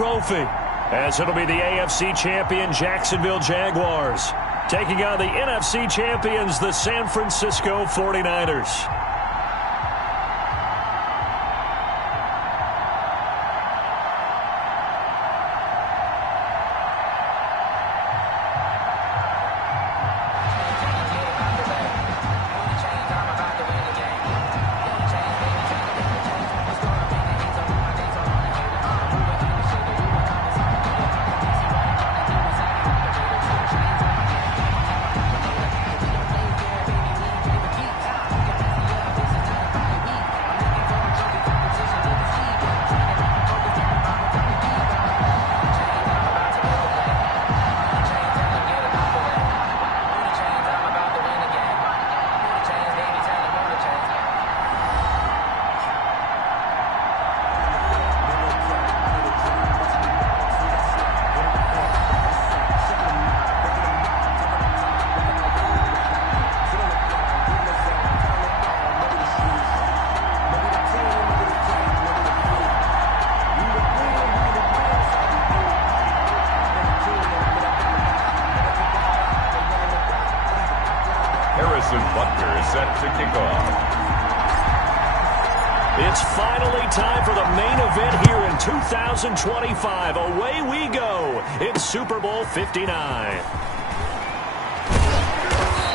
trophy, as it'll be the AFC champion Jacksonville Jaguars taking on the NFC champions, the San Francisco 49ers. Set to kick off. It's finally time for the main event here in 2025. Away we go. It's Super Bowl 59.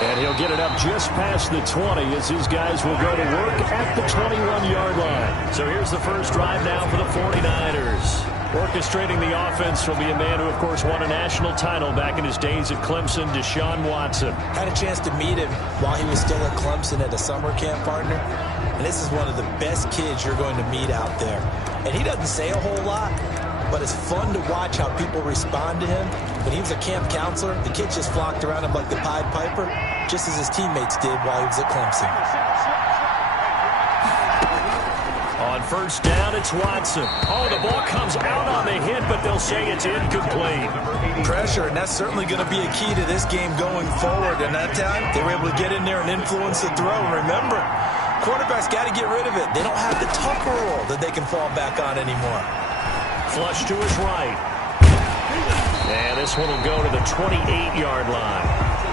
And he'll get it up just past the 20 as his guys will go to work at the 21-yard line. So here's the first drive now for the 49ers. Orchestrating the offense will be a man who, of course, won a national title back in his days at Clemson, Deshaun Watson. Had a chance to meet him while he was still at Clemson at a summer camp partner. And this is one of the best kids you're going to meet out there. And he doesn't say a whole lot, but it's fun to watch how people respond to him. When he was a camp counselor, the kids just flocked around him like the Pied Piper, just as his teammates did while he was at Clemson. On first down, it's Watson. Oh, the ball comes out on the hit, but they'll say it's incomplete. Pressure, and that's certainly going to be a key to this game going forward. And that time, they were able to get in there and influence the throw. And remember, quarterbacks got to get rid of it. They don't have the Tucker rule that they can fall back on anymore. Flush to his right. And this one will go to the 28-yard line.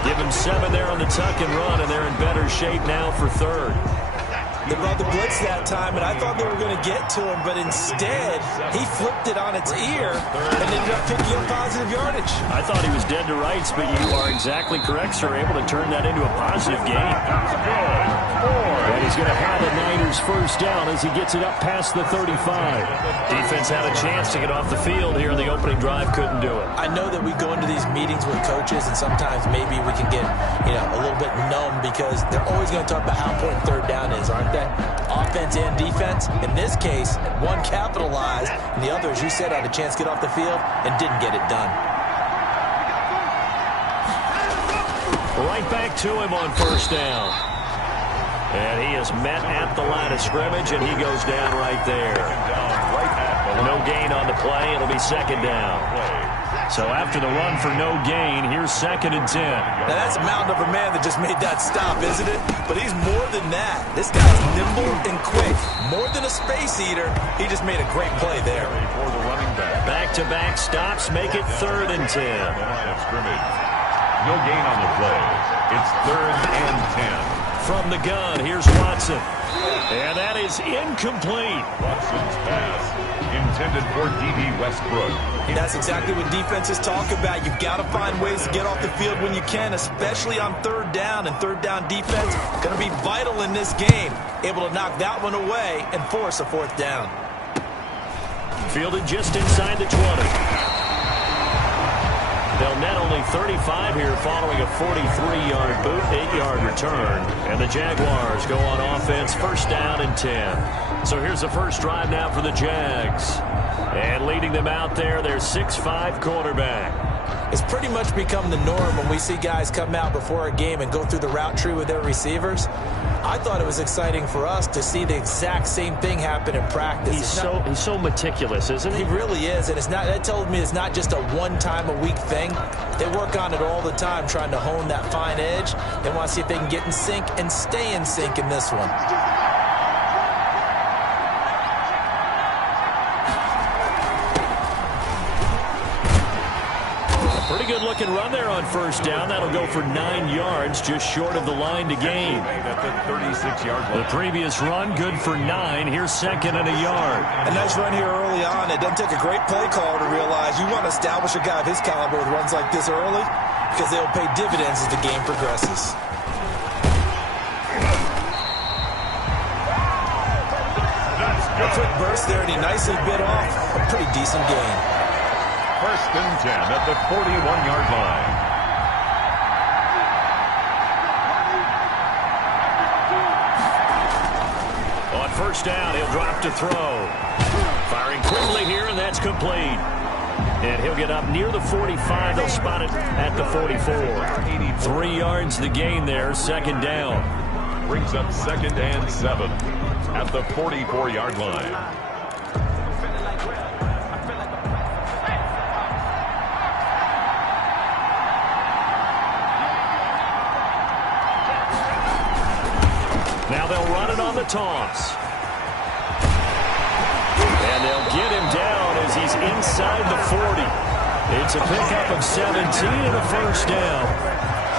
Give him 7 there on the tuck and run, and they're in better shape now for third. They brought the blitz that time, and I thought they were going to get to him, but instead, he flipped it on its ear and ended up picking up positive yardage. I thought he was dead to rights, but you are exactly correct, sir. Able to turn that into a positive gain. And he's going to have the Niners first down as he gets it up past the 35. Defense had a chance to get off the field here in the opening drive, couldn't do it. I know that we go into these meetings with coaches, and sometimes maybe we can get, a little bit numb because they're always going to talk about how important third down is, aren't they? Offense and defense. In this case, one capitalized, and the other, as you said, had a chance to get off the field and didn't get it done. Right back to him on first down. And he is met at the line of scrimmage, and he goes down right there. No gain on the play. It'll be second down. So after the run for no gain, here's 2nd and 10. Now that's a mountain of a man that just made that stop, isn't it? But he's more than that. This guy's nimble and quick. More than a space eater, he just made a great play there. Back-to-back stops make it 3rd and 10. No gain on the play. It's 3rd and 10. From the gun, here's Watson. And that is incomplete. Watson's pass intended for D.B. Westbrook. And that's exactly what defenses talk about. You've got to find ways to get off the field when you can, especially on third down. And third down defense going to be vital in this game. Able to knock that one away and force a 4th down. Fielded just inside the 20. They'll net only 35 here following a 43-yard boot, 8-yard return. And the Jaguars go on offense, first down and 10. So here's the first drive now for the Jags. And leading them out there, their 6'5" quarterback. It's pretty much become the norm when we see guys come out before a game and go through the route tree with their receivers. I thought it was exciting for us to see the exact same thing happen in practice. He's so meticulous, isn't he? He really is, and that tells me it's not just a one-time-a-week thing. They work on it all the time, trying to hone that fine edge. They want to see if they can get in sync and stay in sync in this one. Pretty good looking run there on first down. That'll go for 9 yards, just short of the line to gain. At the 36-yard line. The previous run, good for 9. Here's second and a yard. A nice run here early on. It doesn't take a great play caller to realize you want to establish a guy of his caliber with runs like this early because they'll pay dividends as the game progresses. A quick burst there, and he nicely bit off a pretty decent gain. First and 10 at the 41-yard line. On first down, he'll drop to throw. Firing quickly here, and that's complete. And he'll get up near the 45. They'll spot it at the 44. 3 yards the gain there, second down. Brings up second and 7 at the 44-yard line. Now they'll run it on the toss. And they'll get him down as he's inside the 40. It's a pickup of 17 and a first down.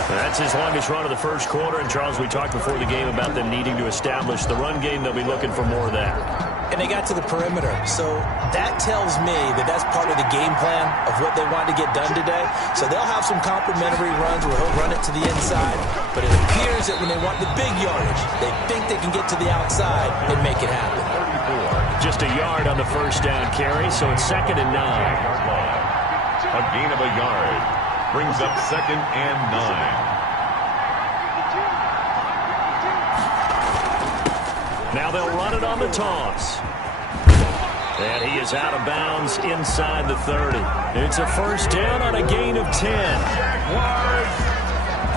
That's his longest run of the first quarter. And, Charles, we talked before the game about them needing to establish the run game. They'll be looking for more of that. And they got to the perimeter. So that tells me that that's part of the game plan of what they want to get done today. So they'll have some complementary runs where he'll run it to the inside. But it appears that when they want the big yardage, they think they can get to the outside and make it happen. Just a yard on the first down carry, so it's second and 9. A gain of a yard. Brings up second and 9. Now they'll run it on the toss. And he is out of bounds inside the 30. It's a first down on a gain of 10.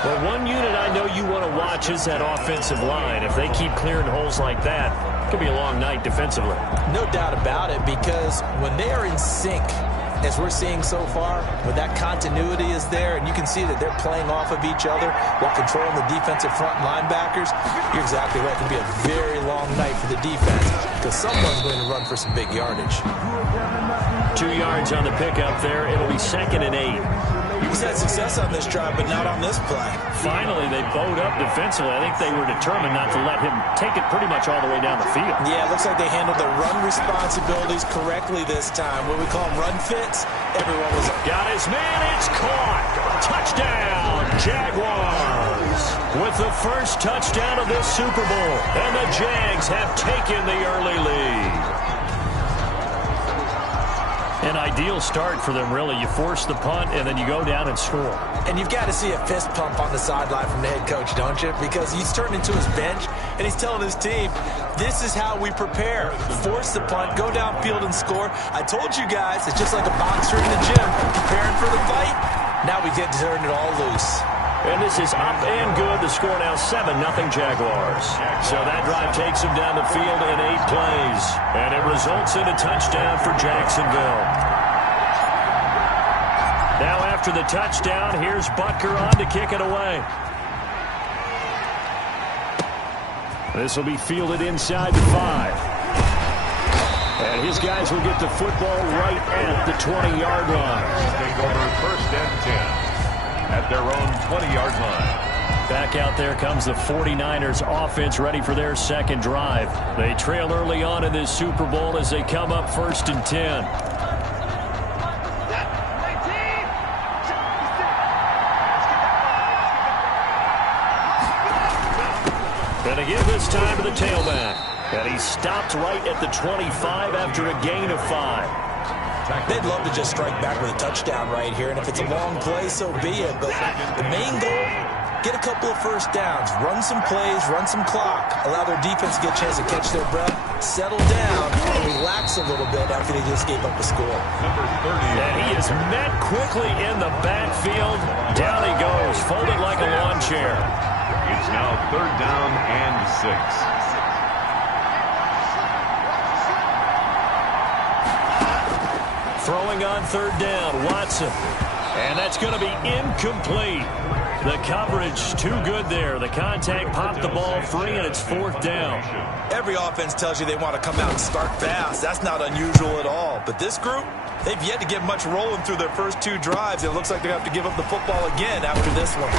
Well, one unit I know you want to watch is that offensive line. If they keep clearing holes like that, it could be a long night defensively. No doubt about it, because when they are in sync, as we're seeing so far, when that continuity is there and you can see that they're playing off of each other while controlling the defensive front linebackers, you're exactly right. It can be a very long night for the defense because someone's going to run for some big yardage. 2 yards on the pickup there. It'll be second and 8. He's had success on this drive, but not on this play. Finally, they bowed up defensively. I think they were determined not to let him take it pretty much all the way down the field. Yeah, it looks like they handled their run responsibilities correctly this time. What we call them run fits, everyone was... Got his man, it's caught. Touchdown, Jaguars. With the first touchdown of this Super Bowl. And the Jags have taken the early lead. An ideal start for them, really. You force the punt, and then you go down and score. And you've got to see a fist pump on the sideline from the head coach, don't you? Because he's turned into his bench, and he's telling his team, this is how we prepare. Force the punt, go downfield and score. I told you guys, it's just like a boxer in the gym, preparing for the fight. Now we get to turn it all loose. And this is up and good. The score now 7-0 Jaguars. So that drive takes them down the field in 8 plays. And it results in a touchdown for Jacksonville. Now after the touchdown, here's Butker on to kick it away. This will be fielded inside the 5. And his guys will get the football right at the 20-yard line. Take over first and 10. At their own 20-yard line. Back out there comes the 49ers offense ready for their second drive. They trail early on in this Super Bowl as they come up first and 10. And again this time to the tailback. And he stopped right at the 25 after a gain of 5. They'd love to just strike back with a touchdown right here, and if it's a long play, so be it. But the main goal, get a couple of first downs, run some plays, run some clock, allow their defense to get a chance to catch their breath, settle down, and relax a little bit after they just gave up a score. Number 30. And he is met quickly in the backfield. Down he goes, folded like a lawn chair. It's now third down and 6. Throwing on third down, Watson. And that's going to be incomplete. The coverage too good there. The contact popped the ball free, and it's 4th down. Every offense tells you they want to come out and start fast. That's not unusual at all. But this group, they've yet to get much rolling through their first 2 drives. It looks like they have to give up the football again after this one.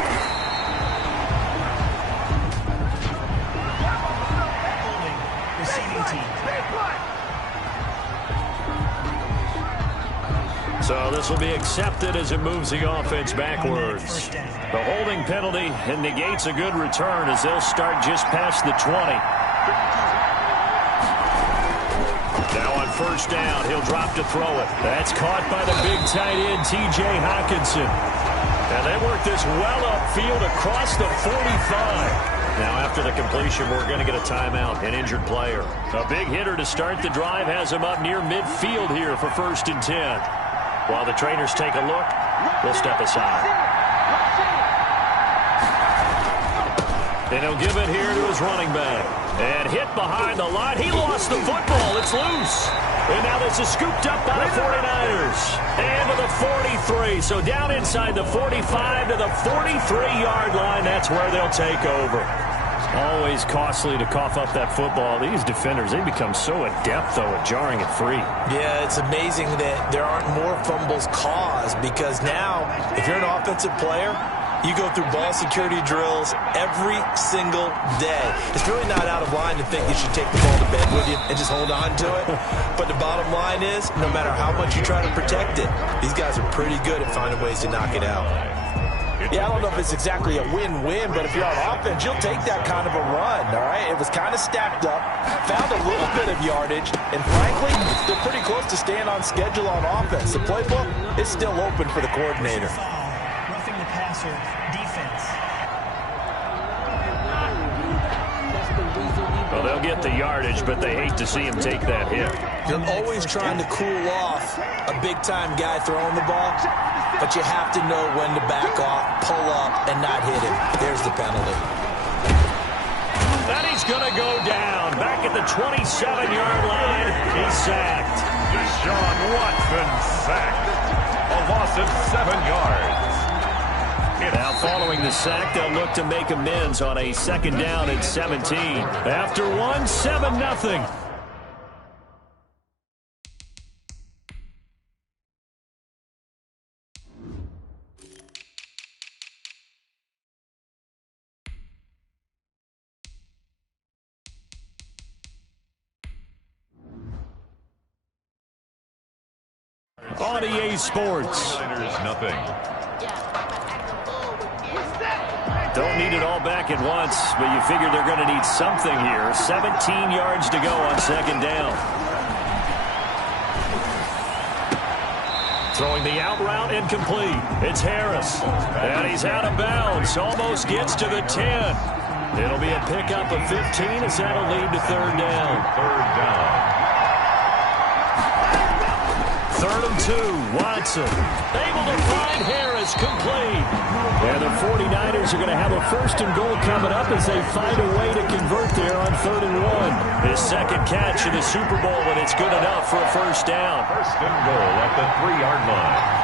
Receiving team. So this will be accepted as it moves the offense backwards. The holding penalty negates a good return as they'll start just past the 20. Now on 1st down, he'll drop to throw it. That's caught by the big tight end, T.J. Hockenson. And they work this well upfield across the 45. Now after the completion, we're going to get a timeout, an injured player. A big hitter to start the drive has him up near midfield here for 1st and 10. While the trainers take a look, we'll step aside. And he'll give it here to his running back. And hit behind the line. He lost the football. It's loose. And now this is scooped up by the 49ers. And to the 43. So down inside the 45 to the 43-yard line. That's where they'll take over. Always costly to cough up that football. These defenders, they become so adept, though, at jarring it free. Yeah, it's amazing that there aren't more fumbles caused because now, if you're an offensive player, you go through ball security drills every single day. It's really not out of line to think you should take the ball to bed with you and just hold on to it. But the bottom line is, no matter how much you try to protect it, these guys are pretty good at finding ways to knock it out. Yeah, I don't know if it's exactly a win-win, but if you're on offense, you'll take that kind of a run, all right? It was kind of stacked up, found a little bit of yardage, and frankly, they're pretty close to staying on schedule on offense. The playbook is still open for the coordinator. Roughing the passer, defense. Well, they'll get the yardage, but they hate to see him take that hit. You're always trying to cool off a big-time guy throwing the ball, but you have to know when to back off, pull up, and not hit him. There's the penalty. And he's going to go down. Back at the 27-yard line, he's sacked. Deshaun Watson sacked. A loss of 7 yards. Now following the sack, they'll look to make amends on a 2nd down and 17. After 7-0. On EA Sports. 49ers nothing. Don't need it all back at once, but you figure they're going to need something here. 17 yards to go on 2nd down. Throwing the out route incomplete. It's Harris. And he's out of bounds. Almost gets to the 10. It'll be a pickup of 15 as that'll lead to 3rd down. 3rd down. 3rd and 2. Watson able to find Harris, complete. And the 49ers are going to have a 1st and goal coming up as they find a way to convert there on 3rd and 1. His 2nd catch in the Super Bowl, and it's good enough for a 1st down. 1st and goal at the 3-yard line.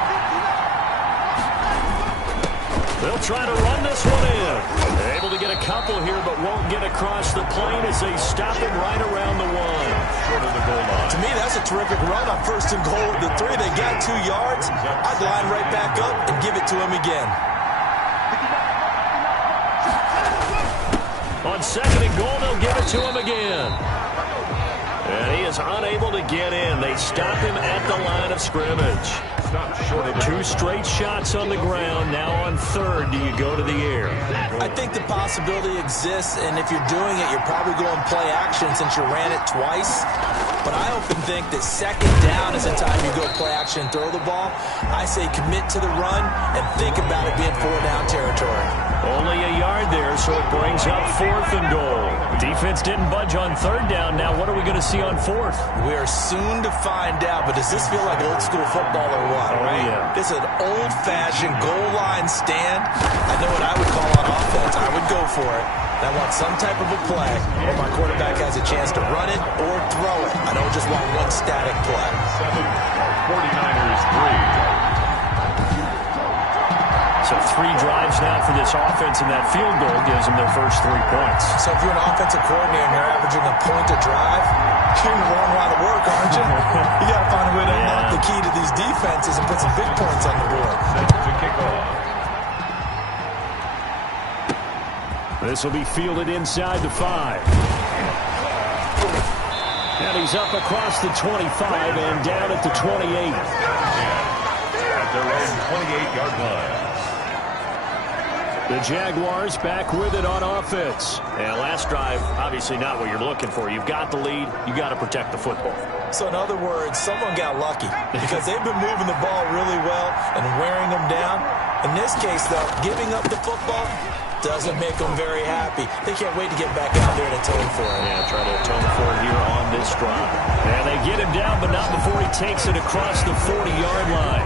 They'll try to run this one in. They're able to get a couple here, but won't get across the plane as they stop him right around the 1. Short of the goal line. To me, that's a terrific run on 1st and goal at the 3. They got 2 yards. I'd line right back up and give it to him again. On 2nd and goal, they'll give it to him again. And he is unable to get in. They stop him at the line of scrimmage. Short of 2 straight shots on the ground. Now on 3rd, do you go to the air? I think the possibility exists, and if you're doing it, you're probably going play action since you ran it twice. But I often think that 2nd down is the time you go play action and throw the ball. I say commit to the run and think about it being 4-down territory. Only a yard there, so it brings up 4th and goal. Defense didn't budge on 3rd down. Now what are we going to see on 4th? We're soon to find out, but does this feel like old school football or what, right? Yeah. This is an old-fashioned goal line stand. I know what I would call on offense. I would go for it. I want some type of a play where my quarterback has a chance to run it or throw it. I don't just want one static play. 49ers 3. So 3 drives now for this offense, and that field goal gives them their first 3 points. So if you're an offensive coordinator and you're averaging a point a drive, you're in the wrong line of work, aren't you? You got to find a way to unlock the key to these defenses and put some big points on the board. To kick off. This will be fielded inside the 5. And he's up across the 25 and down at the 28. At their own 28-yard line. The Jaguars back with it on offense. And last drive, obviously not what you're looking for. You've got the lead. You got to protect the football. So in other words, someone got lucky because they've been moving the ball really well and wearing them down. In this case, though, giving up the football doesn't make them very happy. They can't wait to get back out there and atone for it. Yeah, try to atone for it here on this drive. And they get him down, but not before he takes it across the 40-yard line.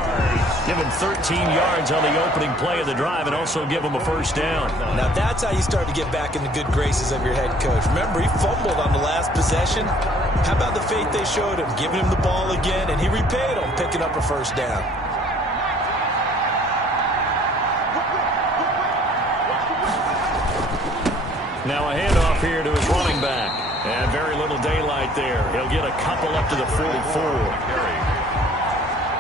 Give him 13 yards on the opening play of the drive and also give him a first down. Now that's how you start to get back in the good graces of your head coach. Remember, he fumbled on the last possession. How about the faith they showed him, giving him the ball again, and he repaid him, picking up a first down. Now a handoff here to his running back. And very little daylight there. He'll get a couple up to the 44.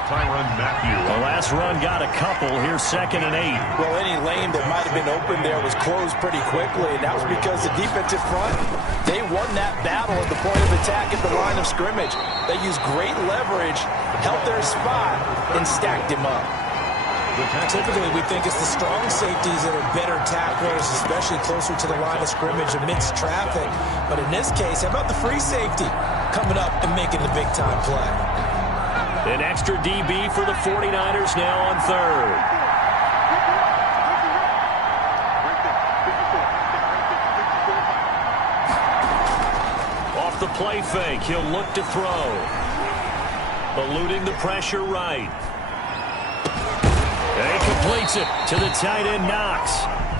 Tyrann Mathieu. The last run got a couple. Here's 2nd and 8. Well, any lane that might have been open there was closed pretty quickly, and that was because the defensive front, they won that battle at the point of attack at the line of scrimmage. They used great leverage, held their spot, and stacked him up. Typically, we think it's the strong safeties that are better tacklers, especially closer to the line of scrimmage amidst traffic. But in this case, how about the free safety coming up and making the big-time play? An extra DB for the 49ers now on 3rd. Off the play fake, he'll look to throw. Eluding the pressure right. And he completes it to the tight end Knox.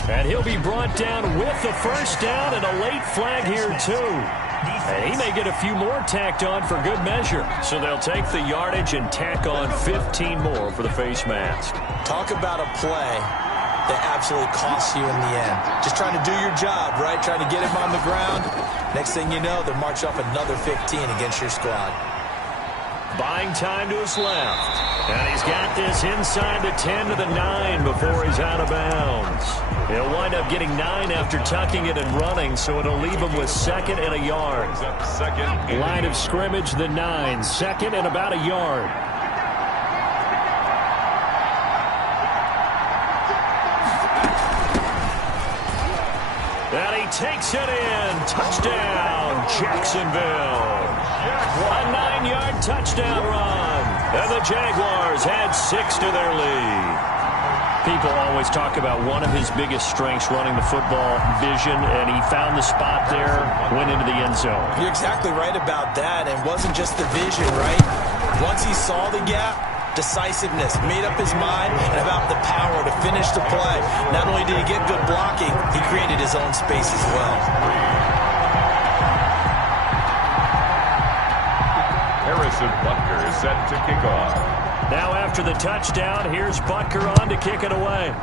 And he'll be brought down with the first down and a late flag here too. And he may get a few more tacked on for good measure. So they'll take the yardage and tack on 15 more for the face mask. Talk about a play that absolutely costs you in the end. Just trying to do your job, right? Trying to get him on the ground. Next thing you know, they'll march up another 15 against your squad. Buying time to his left. And he's got this inside the 10 to the 9 before he's out of bounds. He'll wind up getting 9 after tucking it and running, so it'll leave him with 2nd and a yard. Line of scrimmage, the 9. 2nd and about a yard. And he takes it in. Touchdown, Jacksonville. A 9-yard touchdown run. And the Jaguars add 6 to their lead. People always talk about one of his biggest strengths running the football, vision, and he found the spot there, went into the end zone. You're exactly right about that, and it wasn't just the vision, right? Once he saw the gap, decisiveness, made up his mind, and about the power to finish the play. Not only did he get good blocking, he created his own space as well. Harrison Butker is set to kick off. Now after the touchdown, here's Butker on to kick it away.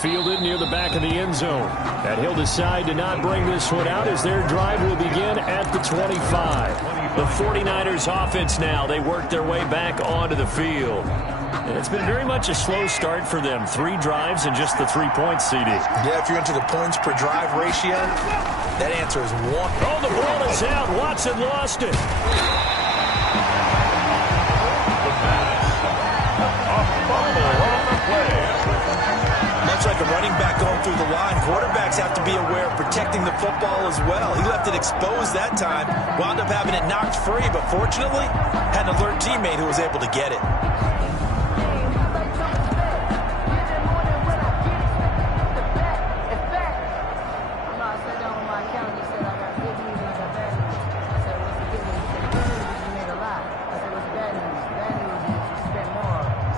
Fielded near the back of the end zone. And he'll decide to not bring this one out as their drive will begin at the 25. The 49ers offense now, they work their way back onto the field. And it's been very much a slow start for them. 3 drives and just the 3 points, CD. Yeah, if you're into the points per drive ratio, that answer is 1. Oh, the ball is out. Watson lost it. Much like a running back going through the line, quarterbacks have to be aware of protecting the football as well. He left it exposed that time, wound up having it knocked free, but fortunately, had an alert teammate who was able to get it.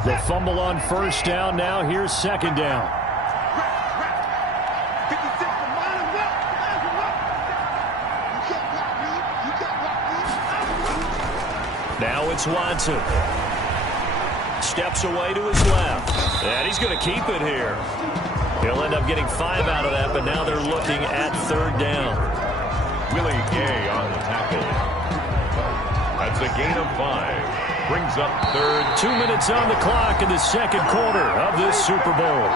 The fumble on first down. Now here's 2nd down. Now it's Watson. Steps away to his left. And he's going to keep it here. He'll end up getting 5 out of that, but now they're looking at 3rd down. Willie Gay on the tackle. That's a gain of 5. Brings up 3rd. 2 minutes on the clock in the second quarter of this Super Bowl.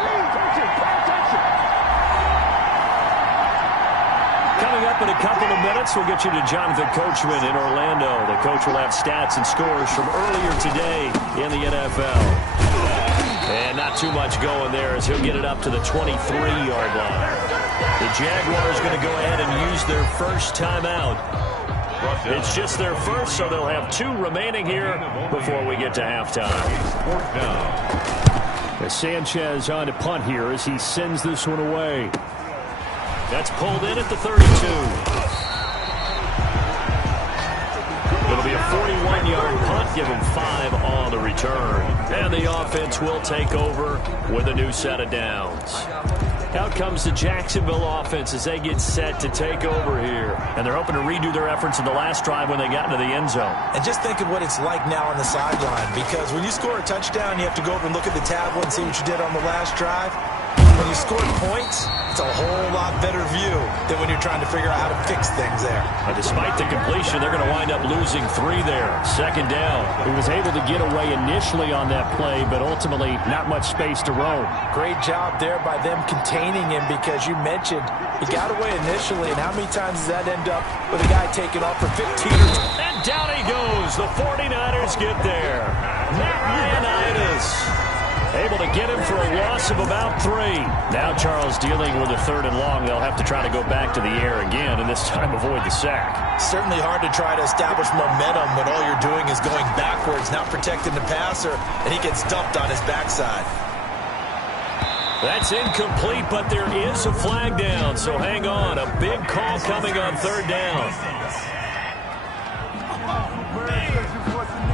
Coming up in a couple of minutes, we'll get you to Jonathan Coachman in Orlando. The coach will have stats and scores from earlier today in the NFL. And not too much going there as he'll get it up to the 23-yard line. The Jaguars going to go ahead and use their first timeout. It's just their first, so they'll have 2 remaining here before we get to halftime. 4th down. Sanchez on to punt here as he sends this one away. That's pulled in at the 32. It'll be a 41-yard punt, give him 5 on the return. And the offense will take over with a new set of downs. Out comes the Jacksonville offense as they get set to take over here. And they're hoping to redo their efforts in the last drive when they got into the end zone. And just think of what it's like now on the sideline, because when you score a touchdown, you have to go over and look at the tablet and see what you did on the last drive. When you score points, it's a whole lot better view than when you're trying to figure out how to fix things there. Despite the completion, they're going to wind up losing 3 there. 2nd down. He was able to get away initially on that play, but ultimately not much space to roam. Great job there by them containing him, because you mentioned he got away initially, and how many times does that end up with a guy taking off for 15 or... And down he goes. The 49ers get there. Leonidas able to get him for a loss of about 3. Now Charles dealing with a 3rd and long. They'll have to try to go back to the air again, and this time avoid the sack. Certainly hard to try to establish momentum when all you're doing is going backwards, not protecting the passer, and he gets dumped on his backside. That's incomplete, but there is a flag down, so hang on. A big call coming on 3rd down.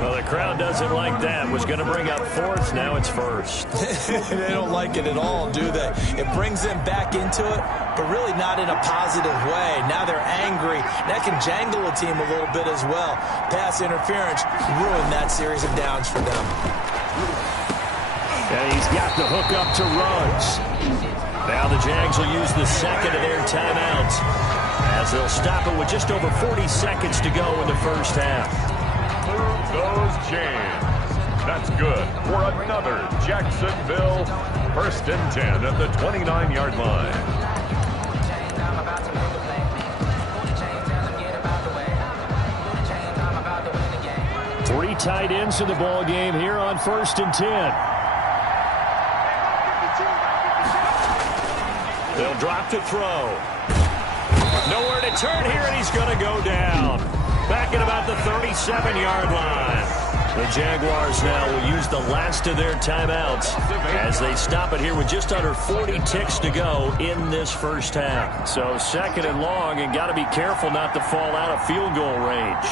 Well, the crowd doesn't like that. Was going to bring up 4th. Now it's 1st. They don't like it at all, do they? It brings them back into it, but really not in a positive way. Now they're angry. That can jangle a team a little bit as well. Pass interference ruined that series of downs for them. And he's got the hook up to Ruggs. Now the Jags will use the 2nd of their timeouts as they'll stop it with just over 40 seconds to go in the first half. Move those chains. That's good for another Jacksonville 1st and 10 at the 29-yard line. Three tight ends in the ball game here on 1st and 10. They'll drop to throw. Nowhere to turn here, and he's going to go down. Back at about the 37-yard line. The Jaguars now will use the last of their timeouts as they stop it here with just under 40 ticks to go in this first half. So 2nd and long, and got to be careful not to fall out of field goal range.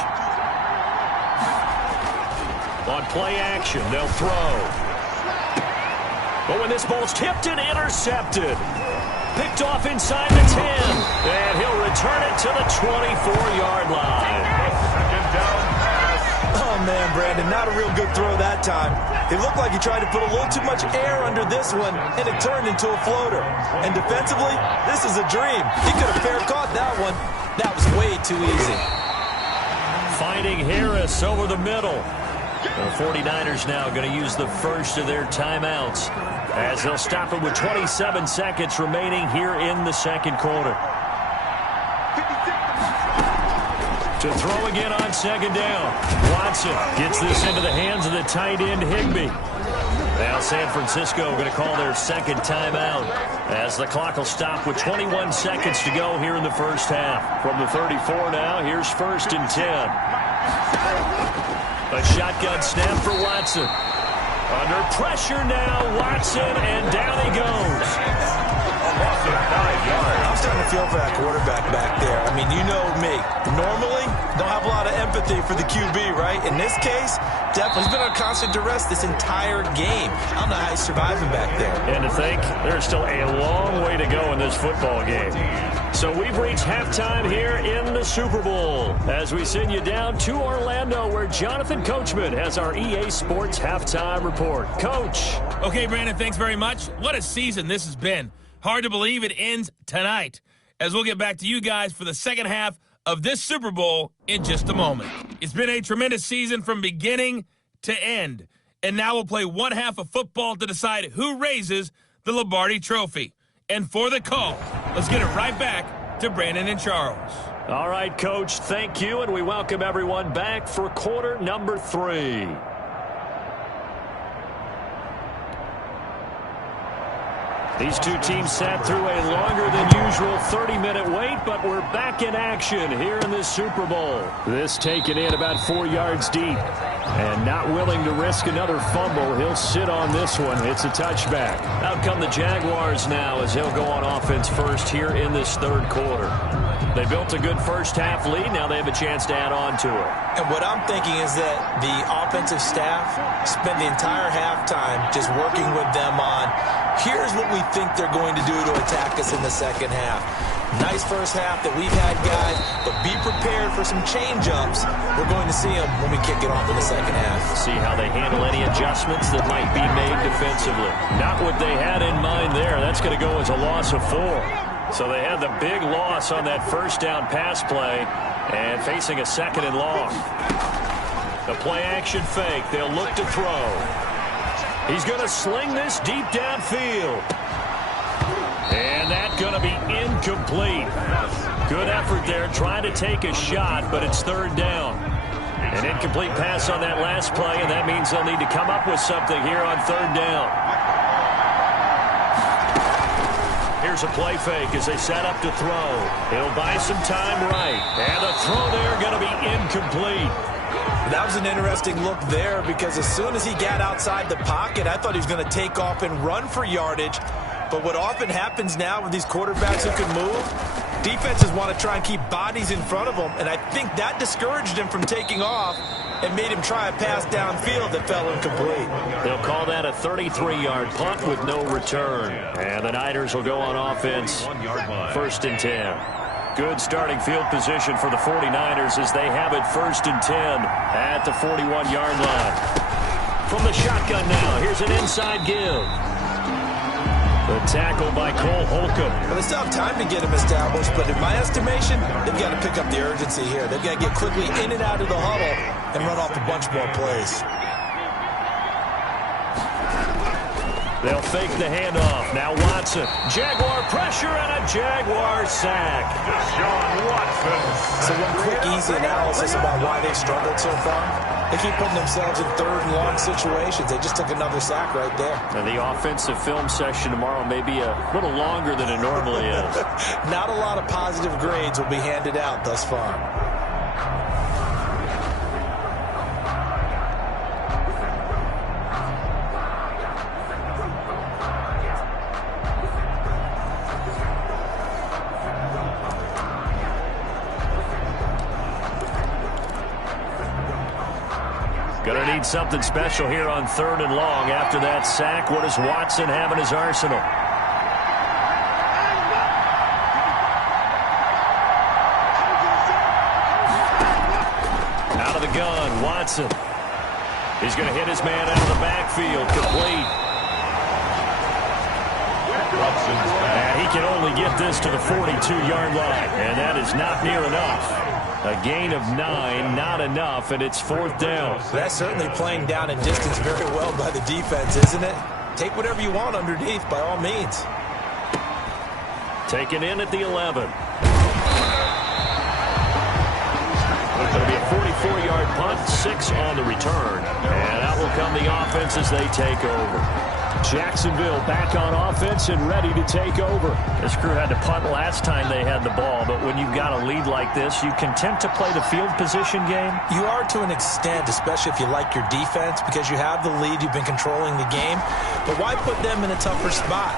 On play action, they'll throw. But when this ball's tipped and intercepted, picked off inside the 10, and he'll return it to the 24-yard line. Oh, man, Brandon, not a real good throw that time. It looked like he tried to put a little too much air under this one, and it turned into a floater. And defensively, this is a dream. He could have fair caught that one. That was way too easy. Finding Harris over the middle. The 49ers now going to use the first of their timeouts as they'll stop it with 27 seconds remaining here in the second quarter. To throw again on 2nd down. Watson gets this into the hands of the tight end Higbee. Now San Francisco going to call their 2nd timeout as the clock will stop with 21 seconds to go here in the first half. From the 34 now, here's 1st and 10. A shotgun snap for Watson. Under pressure now, Watson, and down he goes. I'm starting to feel for that quarterback back there. I mean, you know me. Normally, don't have a lot of empathy for the QB, right? In this case, Definitely. He's been on constant duress this entire game. I don't know how he's surviving back there. And to think, there's still a long way to go in this football game. So we've reached halftime here in the Super Bowl as we send you down to Orlando where Jonathan Coachman has our EA Sports halftime report. Coach. Okay, Brandon, thanks very much. What a season this has been. Hard to believe it ends tonight as we'll get back to you guys for the second half of this Super Bowl in just a moment. It's been a tremendous season from beginning to end. And now we'll play one half of football to decide who raises the Lombardi Trophy. And for the call, let's get it right back to Brandon and Charles. All right, Coach, thank you, and we welcome everyone back for quarter number 3. These two teams sat through a longer than usual 30-minute wait, but we're back in action here in this Super Bowl. This taken in about 4 yards deep. And not willing to risk another fumble, he'll sit on this one. It's a touchback. Out come the Jaguars now as they'll go on offense first here in this third quarter. They built a good first-half lead. Now they have a chance to add on to it. And what I'm thinking is that the offensive staff spent the entire halftime just working with them on, here's what we think they're going to do to attack us in the second half. Nice first half that we've had, guys, but be prepared for some change-ups. We're going to see them when we kick it off in the second half. See how they handle any adjustments that might be made defensively. Not what they had in mind there. That's going to go as a loss of 4. So they had the big loss on that first down pass play and facing a second and long. The play action fake. They'll look to throw. He's going to sling this deep downfield. And that's going to be incomplete. Good effort there trying to take a shot, but it's third down. An incomplete pass on that last play, and that means they'll need to come up with something here on third down. Here's a play fake as they set up to throw. He'll buy some time right. And the throw there going to be incomplete. That was an interesting look there because as soon as he got outside the pocket, I thought he was going to take off and run for yardage. But what often happens now with these quarterbacks who can move, defenses want to try and keep bodies in front of them, and I think that discouraged him from taking off and made him try a pass downfield that fell incomplete. They'll call that a 33-yard punt with no return. And the Niners will go on offense first and 10. Good starting field position for the 49ers as they have it first and 10 at the 41-yard line. From the shotgun now, here's an inside give. The tackle by Cole Holcomb. Well, they still have time to get him established, but in my estimation, they've got to pick up the urgency here. They've got to get quickly in and out of the huddle and run off a bunch more plays. They'll fake the handoff. Now Watson. Jaguar pressure and a Jaguar sack. Deshaun Watson. So one quick, easy analysis about why they've struggled so far. They keep putting themselves in third and long situations. They just took another sack right there. And the offensive film session tomorrow may be a little longer than it normally is. Not a lot of positive grades will be handed out thus far. Going to need something special here on third and long. After that sack, what does Watson have in his arsenal? Out of the gun, Watson. He's going to hit his man out of the backfield. Complete. And he can only get this to the 42-yard line. And that is not near enough. A gain of 9, not enough, and it's fourth down. That's certainly playing down in distance very well by the defense, isn't it? Take whatever you want underneath, by all means. Taken in at the 11. It's going to be a 44-yard punt, 6 on the return. And out will come the offense as they take over. Jacksonville back on offense and ready to take over. This crew had to punt last time they had the ball, but when you've got a lead like this, you content to play the field position game? You are to an extent, especially if you like your defense, because you have the lead, you've been controlling the game. But why put them in a tougher spot?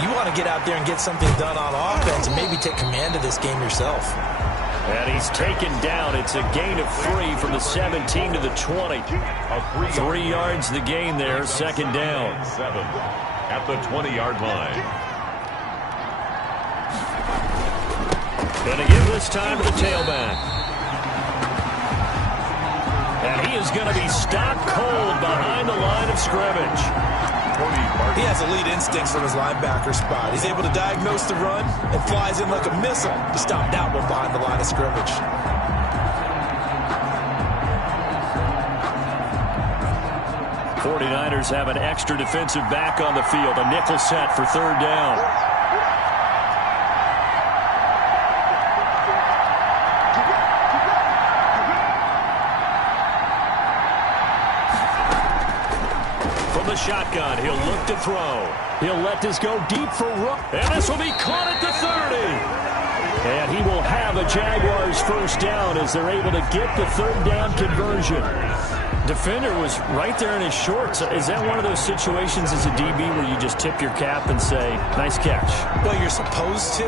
You want to get out there and get something done on offense and maybe take command of this game yourself. And he's taken down. It's a gain of 3 from the 17 to the 20. 3 yards the gain there, second down. 7 at the 20-yard line. Going to give this time to the tailback. And he is going to be stopped cold behind the line of scrimmage. He has elite instincts from his linebacker spot. He's able to diagnose the run and flies in like a missile to stop that one behind the line of scrimmage. '49ers have an extra defensive back on the field. A nickel set for third down. The shotgun. He'll look to throw. He'll let this go deep for Rook. And this will be caught at the 30. And he will have a Jaguars first down as they're able to get the third down conversion. Defender was right there in his shorts. Is that one of those situations as a DB where you just tip your cap and say, nice catch? Well, you're supposed to,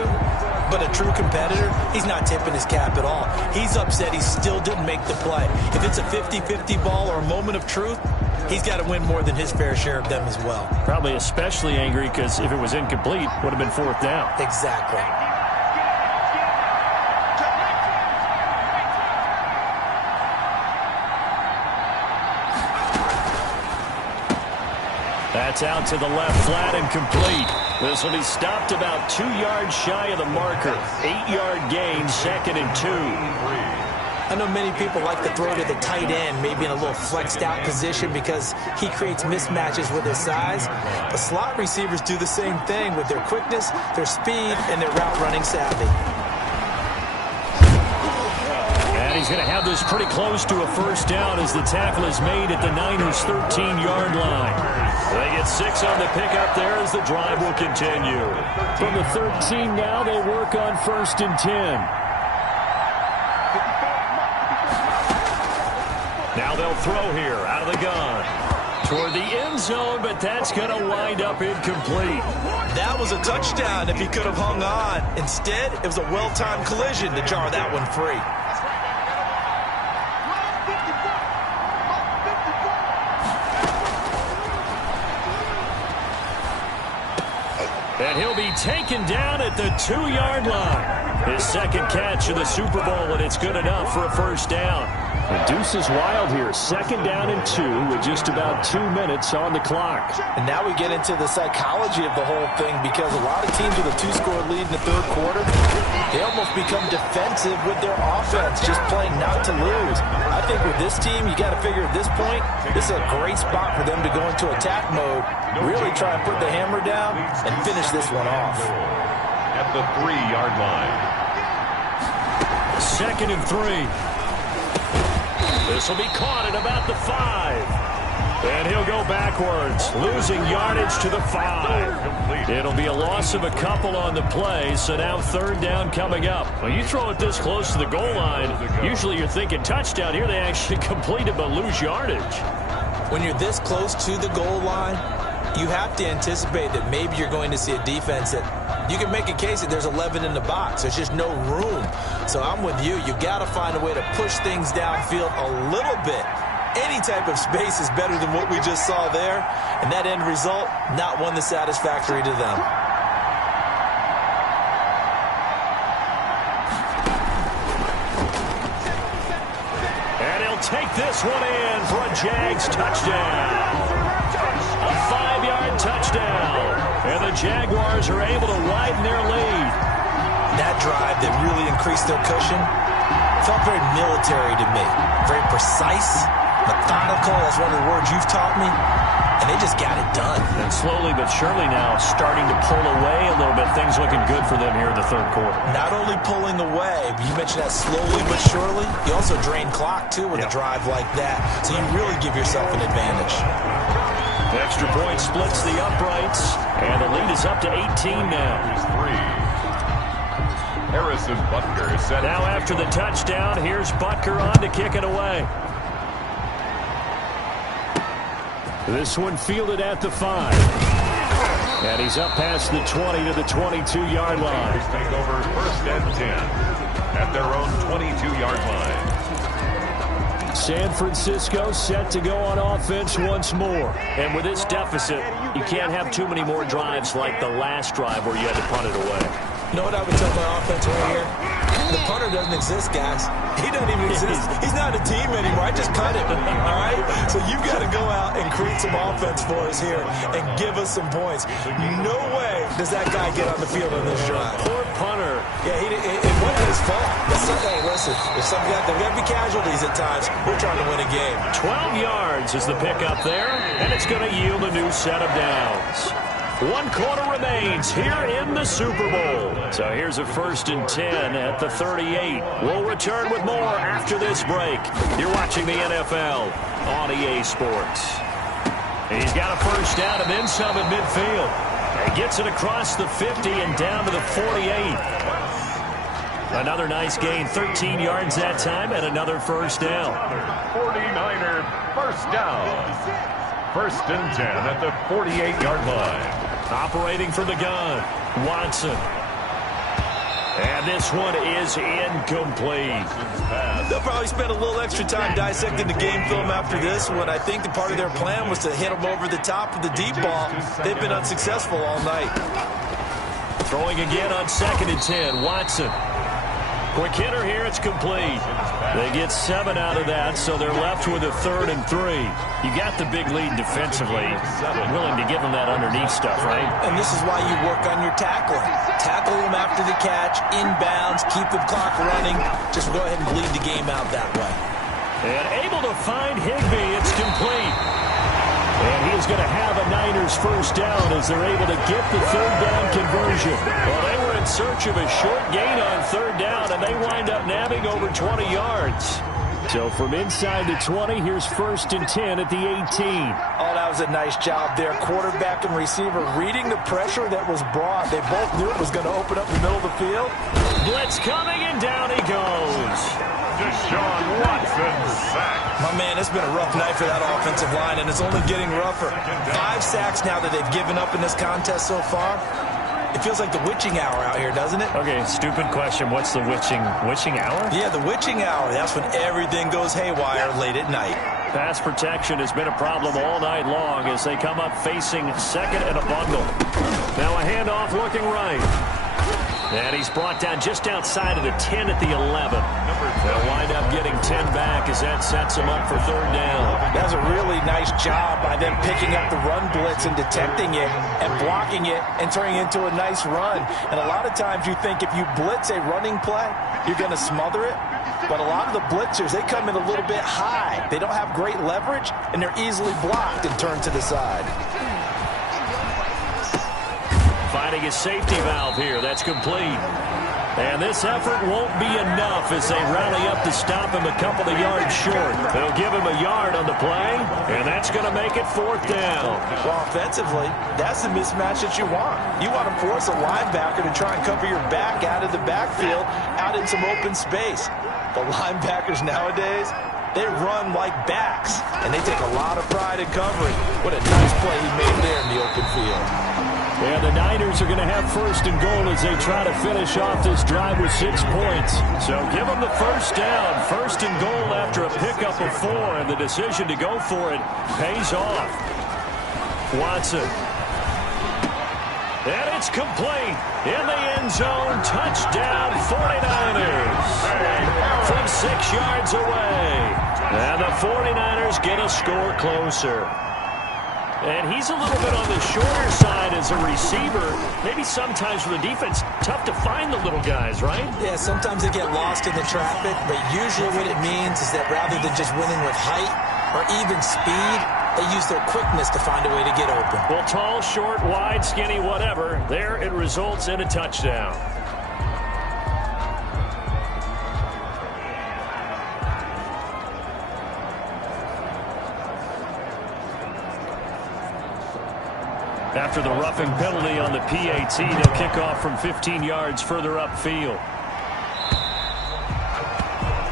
but a true competitor, he's not tipping his cap at all. He's upset he still didn't make the play. If it's a 50-50 ball or a moment of truth, he's got to win more than his fair share of them as well. Probably especially angry because if it was incomplete, would have been fourth down. Exactly. That's out to the left, flat and complete. This will be stopped about 2 yards shy of the marker. 8-yard gain, second and 2. I know many people like to throw to the tight end, maybe in a little flexed out position because he creates mismatches with his size. But slot receivers do the same thing with their quickness, their speed, and their route running savvy. And he's going to have this pretty close to a first down as the tackle is made at the Niners' 13-yard line. They get 6 on the pickup there as the drive will continue. From the 13 now, they work on first and 10. Now they'll throw here out of the gun toward the end zone, but that's going to wind up incomplete. That was a touchdown if he could have hung on. Instead, it was a well-timed collision to jar that one free. And he'll be taken down at the 2-yard line. His second catch of the Super Bowl, and it's good enough for a first down. The deuce is wild here. Second down and 2 with just about 2 minutes on the clock. And now we get into the psychology of the whole thing because a lot of teams with a 2-score lead in the third quarter, they almost become defensive with their offense, just playing not to lose. I think with this team, you got to figure at this point, this is a great spot for them to go into attack mode, really try and put the hammer down and finish this one off. At the 3-yard line. Second and 3. This will be caught at about the 5. And he'll go backwards, losing yardage to the 5. It'll be a loss of a couple on the play, so now third down coming up. When you throw it this close to the goal line, usually you're thinking touchdown. Here they actually complete it but lose yardage. When you're this close to the goal line, you have to anticipate that maybe you're going to see a defense that you can make a case that there's 11 in the box. There's just no room. So I'm with you. You've got to find a way to push things downfield a little bit. Any type of space is better than what we just saw there. And that end result, not one that's satisfactory to them. And he'll take this one in for a Jags touchdown. A 5-yard touchdown. And the Jaguars are able to widen their lead. That drive that really increased their cushion felt very military to me. Very precise, methodical. That's one of the words you've taught me. And they just got it done. And slowly but surely now starting to pull away a little bit. Things looking good for them here in the third quarter. Not only pulling away, but you mentioned that slowly but surely. You also drain clock, too, with a drive like that. So you really give yourself an advantage. The extra point splits the uprights, and the lead is up to 18 now. Harrison Butker is set. Now after the touchdown, here's Butker on to kick it away. This one fielded at the 5. And he's up past the 20 to the 22-yard line. Take over first and 10. at their own 22-yard line. San Francisco set to go on offense once more. And with this deficit, you can't have too many more drives like the last drive where you had to punt it away. You know what I would tell my offense right here? The punter doesn't exist, guys. He doesn't even exist. He's not a team anymore. I just cut him, all right? So you've got to go out and create some offense for us here and give us some points. No way does that guy get on the field on this drive. Poor punter. Yeah, it wasn't his fault. Hey, listen, if there got to be casualties at times, we're trying to win a game. 12 yards is the pickup there, and it's going to yield a new set of downs. 1 quarter remains here in the Super Bowl. So here's a 1st and 10 at the 38. We'll return with more after this break. You're watching the NFL on EA Sports. He's got a first down and then some at midfield. He gets it across the 50 and down to the 48. Another nice gain, 13 yards that time, and another first down. 49er first down. 1st and 10 at the 48-yard line. Operating from the gun, Watson. And this one is incomplete. They'll probably spend a little extra time dissecting the game film after this one. I think that part of their plan was to hit them over the top of the deep ball. They've been unsuccessful all night. Throwing again on 2nd and 10, Watson. Quick hitter here, it's complete. They get 7 out of that, so they're left with a 3rd and 3. You got the big lead defensively. Willing to give them that underneath stuff, right? And this is why you work on your tackling. Tackle them after the catch, inbounds, keep the clock running. Just go ahead and bleed the game out that way. And able to find Higbee, it's complete. And he's going to have a Niners first down as they're able to get the 3rd down conversion. Well, they were in search of a short gain on 3rd down, and they wind up nabbing over 20 yards. So from inside the 20, here's 1st and 10 at the 18. Oh, that was a nice job there. Quarterback and receiver reading the pressure that was brought. They both knew it was going to open up the middle of the field. Blitz coming, and down he goes. Deshaun Watson sacked. My man, it's been a rough night for that offensive line, and it's only getting rougher. 5 sacks now that they've given up in this contest so far. It feels like the witching hour out here, doesn't it? Okay, stupid question. What's the witching hour? Yeah, the witching hour. That's when everything goes haywire late at night. Pass protection has been a problem all night long as they come up facing 2nd and a bundle. Now a handoff looking right. And he's brought down just outside of the 10 at the 11. They'll wind up getting 10 back as that sets them up for 3rd down. That's a really nice job by them picking up the run blitz and detecting it and blocking it and turning it into a nice run. And a lot of times you think if you blitz a running play, you're going to smother it. But a lot of the blitzers, they come in a little bit high. They don't have great leverage, and they're easily blocked and turned to the side. Finding a safety valve here. That's complete. And this effort won't be enough as they rally up to stop him a couple of yards short. They'll give him a yard on the play, and that's going to make it 4th down. Well, offensively, that's the mismatch that you want. You want to force a linebacker to try and cover your back out of the backfield, out in some open space. The linebackers nowadays, they run like backs, and they take a lot of pride in covering. What a nice play he made there in the open field. And the Niners are going to have 1st and goal as they try to finish off this drive with 6 points. So give them the first down. 1st and goal after a pickup of 4, and the decision to go for it pays off. Watson. And it's complete. In the end zone, touchdown 49ers. From 6 yards away. And the 49ers get a score closer. And he's a little bit on the shorter side as a receiver. Maybe sometimes for the defense, tough to find the little guys, right? Yeah, sometimes they get lost in the traffic, but usually what it means is that rather than just winning with height or even speed, they use their quickness to find a way to get open. Well, tall, short, wide, skinny, whatever, there it results in a touchdown. After the roughing penalty on the PAT, they'll kick off from 15 yards further upfield.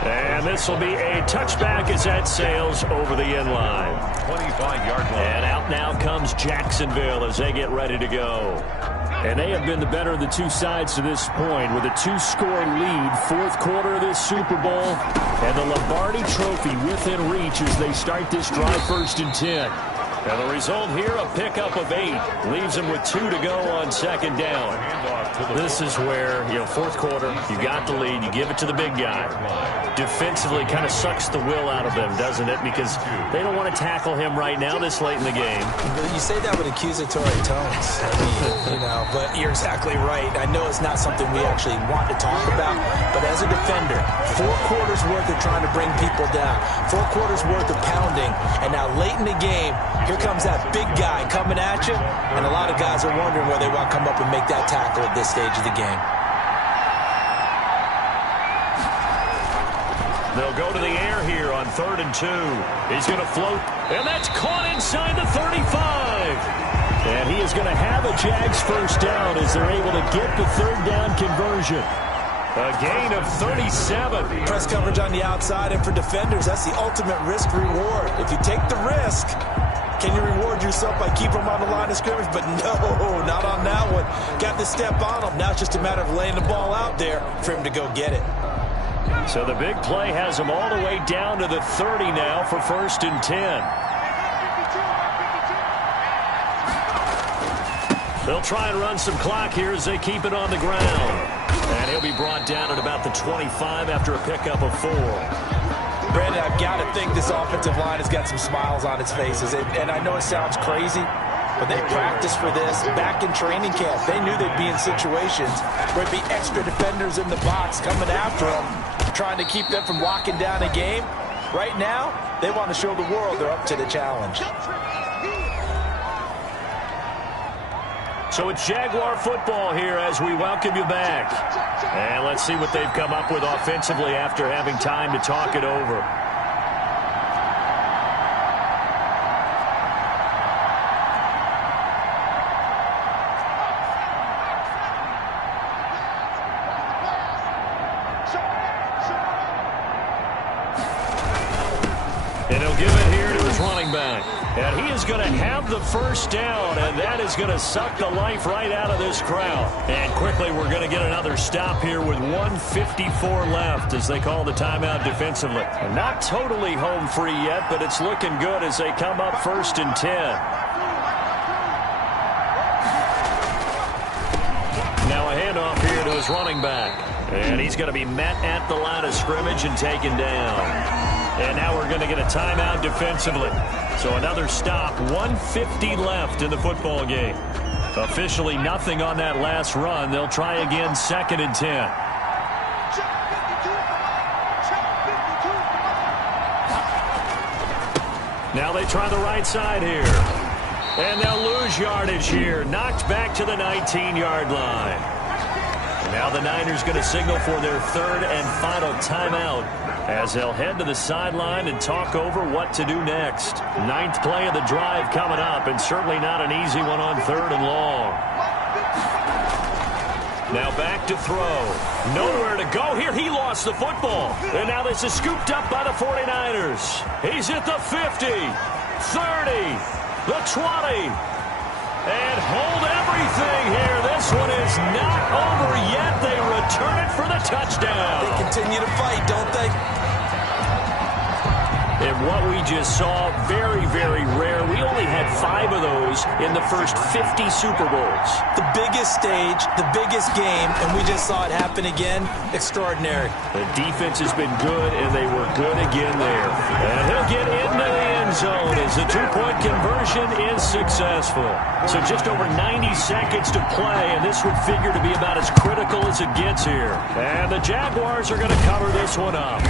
And this will be a touchback as that sails over the end line. 25-yard line. And out now comes Jacksonville as they get ready to go. And they have been the better of the two sides to this point with a 2-score lead. Fourth quarter of this Super Bowl. And the Lombardi Trophy within reach as they start this drive 1st and 10. And the result here, a pickup of 8. Leaves them with 2 to go on 2nd down. This is where, fourth quarter, you got the lead, you give it to the big guy. Defensively kind of sucks the will out of them, doesn't it? Because they don't want to tackle him right now this late in the game. You say that with accusatory tones. I mean, but you're exactly right. I know it's not something we actually want to talk about, but as a defender, 4 quarters worth of trying to bring people down, 4 quarters worth of pounding, and now late in the game, here comes that big guy coming at you, and a lot of guys are wondering whether they want to come up and make that tackle at this stage of the game. They'll go to the air here on 3rd and 2. He's going to float, and that's caught inside the 35. And he is going to have a Jags first down as they're able to get the 3rd down conversion. A gain of 37. Press coverage on the outside, and for defenders, that's the ultimate risk-reward. If you take the risk, can you reward yourself by keeping them on the line of scrimmage? But no, not on that one. Got to step on them. Now it's just a matter of laying the ball out there for him to go get it. So the big play has them all the way down to the 30 now for 1st and 10. They'll try and run some clock here as they keep it on the ground. And he'll be brought down at about the 25 after a pickup of 4. Brandon, I've got to think this offensive line has got some smiles on its faces. And I know it sounds crazy, but they practiced for this back in training camp. They knew they'd be in situations where it'd be extra defenders in the box coming after them, trying to keep them from locking down a game. Right now, they want to show the world they're up to the challenge. So it's Jaguar football here as we welcome you back. And let's see what they've come up with offensively after having time to talk it over. And he'll give it here to his running back. And he is going to have the first down, and that is going to suck the life right out of this crowd. And quickly, we're going to get another stop here with 1:54 left as they call the timeout defensively. And not totally home free yet, but it's looking good as they come up 1st and 10. Now a handoff here to his running back. And he's going to be met at the line of scrimmage and taken down. And now we're going to get a timeout defensively. So another stop, 1:50 left in the football game. Officially nothing on that last run. They'll try again 2nd and 10. Now they try the right side here. And they'll lose yardage here. Knocked back to the 19-yard line. And now the Niners going to signal for their 3rd and final timeout as they'll head to the sideline and talk over what to do next. 9th play of the drive coming up, and certainly not an easy one on 3rd and long. Now back to throw. Nowhere to go here. He lost the football. And now this is scooped up by the 49ers. He's at the 50, 30, the 20. And hold everything here. This one is not over yet. They return it for the touchdown. They continue to fight, don't they? And what we just saw, very, very rare. We only had 5 of those in the first 50 Super Bowls. The biggest stage, the biggest game, and we just saw it happen again. Extraordinary. The defense has been good, and they were good again there. And he'll get into the end zone as the 2-point conversion is successful. So just over 90 seconds to play, and this would figure to be about as critical as it gets here. And the Jaguars are going to cover this one up.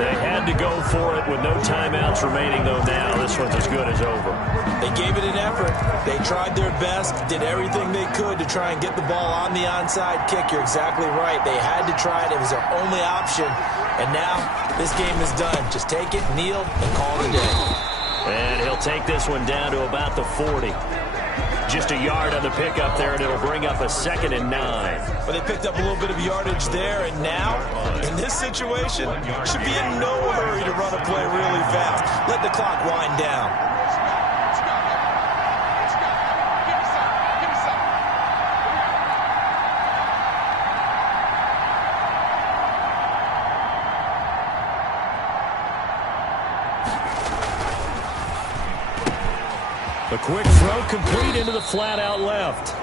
They had to go for it with no timeouts remaining, though now this one's as good as over. They gave it an effort. They tried their best, did everything they could to try and get the ball on the onside kick. You're exactly right. They had to try it. It was their only option. And now this game is done. Just take it, kneel, and call it a day. And he'll take this one down to about the 40. Just a yard on the pickup there, and it'll bring up a 2nd and 9. But they picked up a little bit of yardage there, and now, in this situation, should be in no hurry to run a play really fast. Let the clock wind down. The quick throw complete into the flat out left.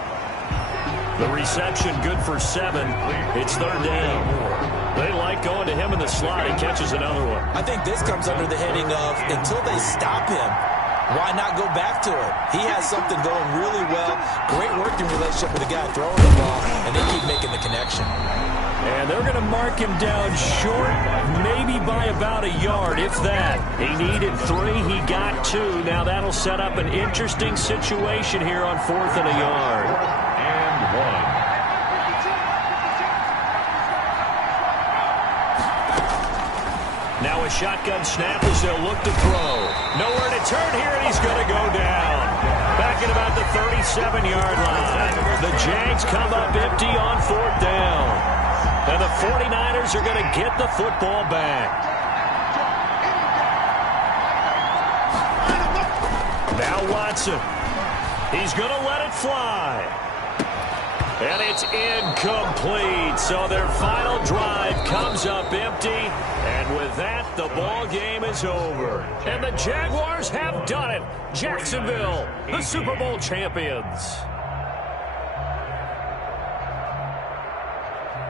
The reception good for 7. It's third down. They like going to him in the slot. He catches another one. I think this comes under the heading of until they stop him, why not go back to it? He has something going really well. Great working relationship with the guy throwing the ball, and they keep making the connection. And they're going to mark him down short, maybe by about a yard, if that. He needed 3. He got 2. Now that'll set up an interesting situation here on 4th and a yard. And 1. Now a shotgun snap as they'll look to throw. Nowhere to turn here, and he's going to go down. Back at about the 37-yard line. The Jags come up empty on 4th down. And the 49ers are going to get the football back. Now Watson. He's going to let it fly. And it's incomplete. So their final drive comes up empty. And with that, the ball game is over. And the Jaguars have done it. Jacksonville, the Super Bowl champions.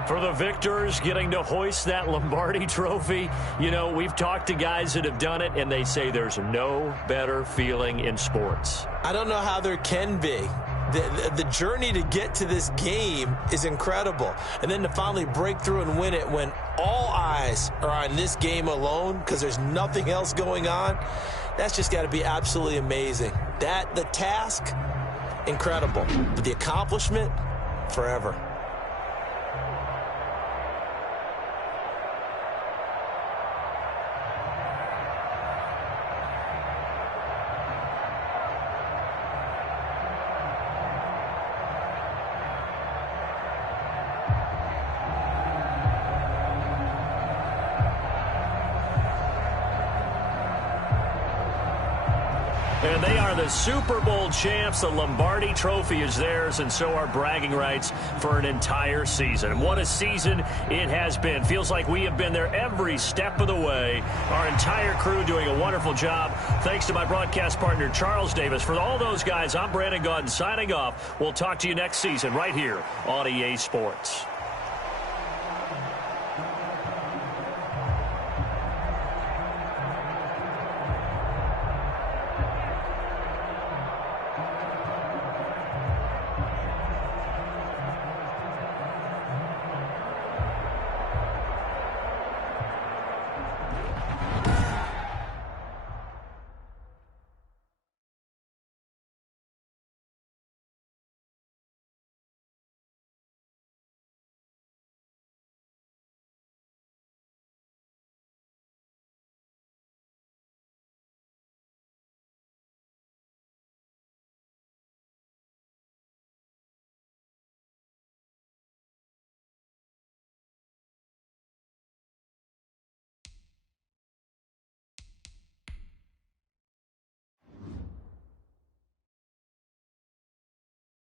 For the victors, getting to hoist that Lombardi trophy, you know, we've talked to guys that have done it, and they say there's no better feeling in sports. I don't know how there can be. The journey to get to this game is incredible. And then to finally break through and win it when all eyes are on this game alone because there's nothing else going on, that's just got to be absolutely amazing. The task, incredible. But the accomplishment, forever. And they are the Super Bowl champs. The Lombardi trophy is theirs, and so are bragging rights for an entire season. And what a season it has been. Feels like we have been there every step of the way. Our entire crew doing a wonderful job. Thanks to my broadcast partner, Charles Davis. For all those guys, I'm Brandon Gaudin signing off. We'll talk to you next season right here on EA Sports.